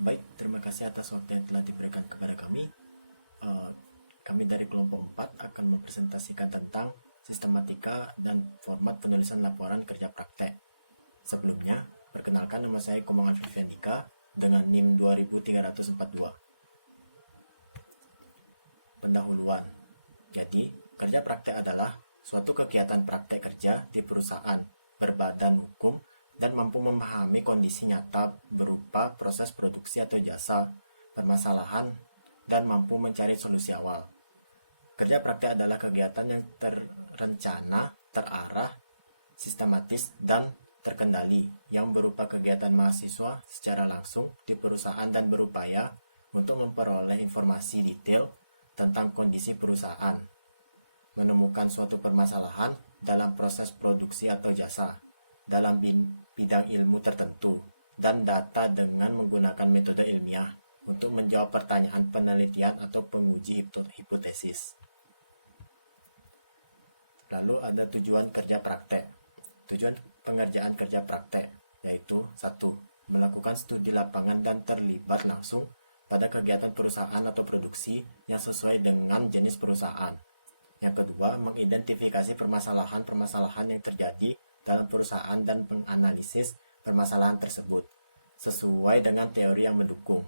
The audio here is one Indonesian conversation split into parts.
Baik, terima kasih atas waktu yang telah diberikan kepada kami. Kami dari kelompok 4 akan mempresentasikan tentang sistematika dan format penulisan laporan kerja praktek. Sebelumnya, perkenalkan nama saya Komang Alfi Fendika dengan NIM 23342. Pendahuluan. Jadi, kerja praktek adalah suatu kegiatan praktek kerja di perusahaan berbadan hukum dan mampu memahami kondisi nyata berupa proses produksi atau jasa, permasalahan, dan mampu mencari solusi awal. Kerja praktek adalah kegiatan yang terencana, terarah, sistematis, dan terkendali yang berupa kegiatan mahasiswa secara langsung di perusahaan dan berupaya untuk memperoleh informasi detail tentang kondisi perusahaan, menemukan suatu permasalahan dalam proses produksi atau jasa, dalam bidang ilmu tertentu, dan data dengan menggunakan metode ilmiah untuk menjawab pertanyaan penelitian atau penguji hipotesis. Lalu ada tujuan kerja praktek. Tujuan pengerjaan kerja praktek yaitu 1. Melakukan studi lapangan dan terlibat langsung pada kegiatan perusahaan atau produksi yang sesuai dengan jenis perusahaan. Yang kedua, mengidentifikasi permasalahan-permasalahan yang terjadi dalam perusahaan dan menganalisis permasalahan tersebut sesuai dengan teori yang mendukung.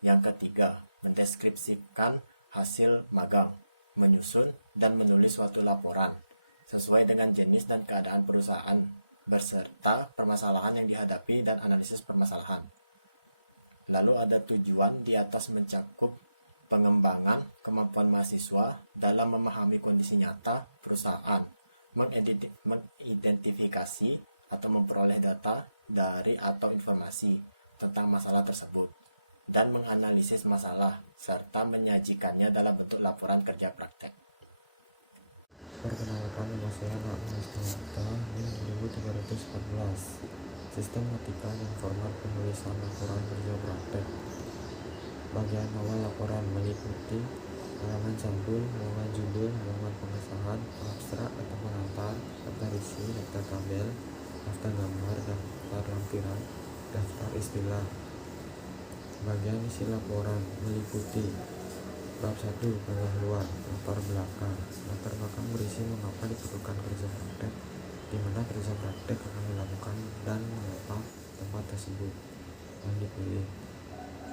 Yang ketiga, mendeskripsikan hasil magang, menyusun dan menulis suatu laporan sesuai dengan jenis dan keadaan perusahaan beserta permasalahan yang dihadapi dan analisis permasalahan. Lalu ada tujuan di atas mencakup pengembangan kemampuan mahasiswa dalam memahami kondisi nyata perusahaan, mengidentifikasi atau memperoleh data dari atau informasi tentang masalah tersebut, dan menganalisis masalah, serta menyajikannya dalam bentuk laporan kerja praktek. Perkenalkan, nama saya Na'mas Nurta, NIM 2314. Sistematika dan format penulisan laporan kerja praktek. Bagian awal laporan meliputi halaman sampul, halaman judul, halaman pengesahan, abstrak atau pengantar, daftar isi, daftar tabel, daftar gambar, daftar lampiran, daftar istilah. Bagian isi laporan meliputi bab 1, pendahuluan, latar belakang. Latar belakang berisi mengapa diperlukan kerja praktek, di mana kerja praktek akan dilakukan, dan mengapa tempat tersebut yang dipilih.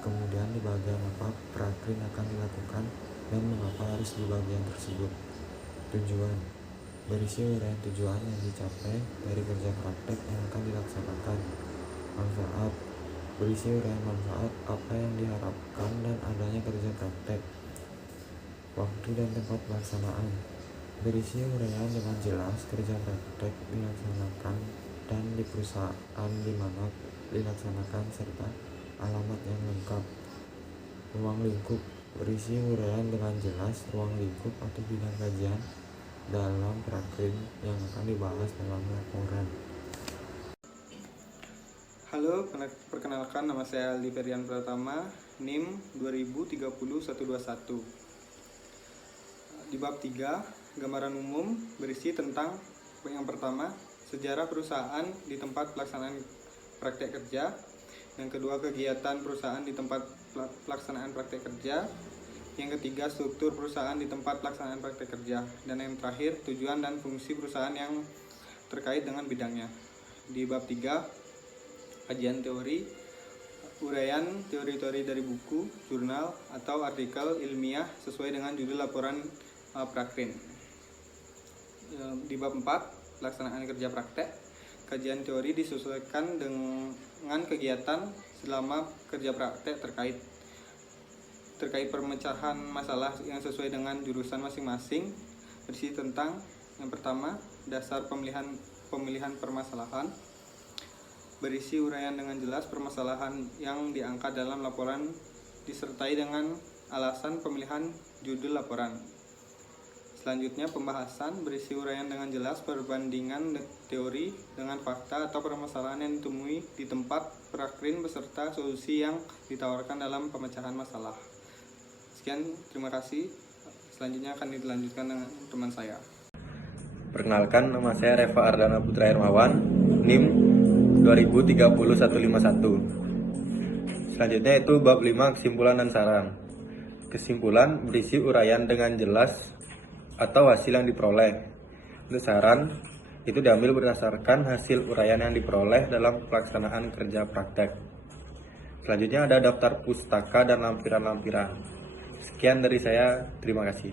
Kemudian di bagian apa prakrin akan dilakukan dan mengapa harus di bagian tersebut. Tujuan berisi uraian tujuan yang dicapai dari kerja praktek yang akan dilaksanakan. Manfaat berisi uraian manfaat apa yang diharapkan dan adanya kerja praktek. Waktu dan tempat pelaksanaan berisi uraian dengan jelas kerja praktek dilaksanakan dan di perusahaan di mana dilaksanakan serta alamat yang lengkap. Ruang lingkup berisi uraian dengan jelas ruang lingkup atau bidang kajian dalam prakrin yang akan dibahas dalam laporan. Halo, perkenalkan nama saya Aldi Ferian Pratama, NIM 2030121. Di bab 3, gambaran umum berisi tentang yang pertama, sejarah perusahaan di tempat pelaksanaan praktek kerja. Yang kedua, kegiatan perusahaan di tempat pelaksanaan praktek kerja. Yang ketiga, struktur perusahaan di tempat pelaksanaan praktek kerja. Dan yang terakhir, tujuan dan fungsi perusahaan yang terkait dengan bidangnya. Di bab 3, kajian teori, uraian teori-teori dari buku, jurnal, atau artikel ilmiah sesuai dengan judul laporan prakrin. Di bab 4, pelaksanaan kerja praktek, kajian teori disesuaikan dengan kegiatan selama kerja praktek terkait pemecahan masalah yang sesuai dengan jurusan masing-masing. Berisi tentang yang pertama, dasar pemilihan permasalahan. Berisi uraian dengan jelas permasalahan yang diangkat dalam laporan disertai dengan alasan pemilihan judul laporan. Selanjutnya, pembahasan berisi uraian dengan jelas perbandingan teori dengan fakta atau permasalahan yang ditemui di tempat prakrin beserta solusi yang ditawarkan dalam pemecahan masalah. Sekian, terima kasih. Selanjutnya akan dilanjutkan dengan teman saya. Perkenalkan, nama saya Reva Ardana Putra Hermawan, NIM 2030151. Selanjutnya itu bab 5 kesimpulan dan saran. Kesimpulan berisi uraian dengan jelas atau hasil yang diperoleh. Untuk saran, itu diambil berdasarkan hasil uraian yang diperoleh dalam pelaksanaan kerja praktek. Selanjutnya ada daftar pustaka dan lampiran-lampiran. Sekian dari saya, terima kasih.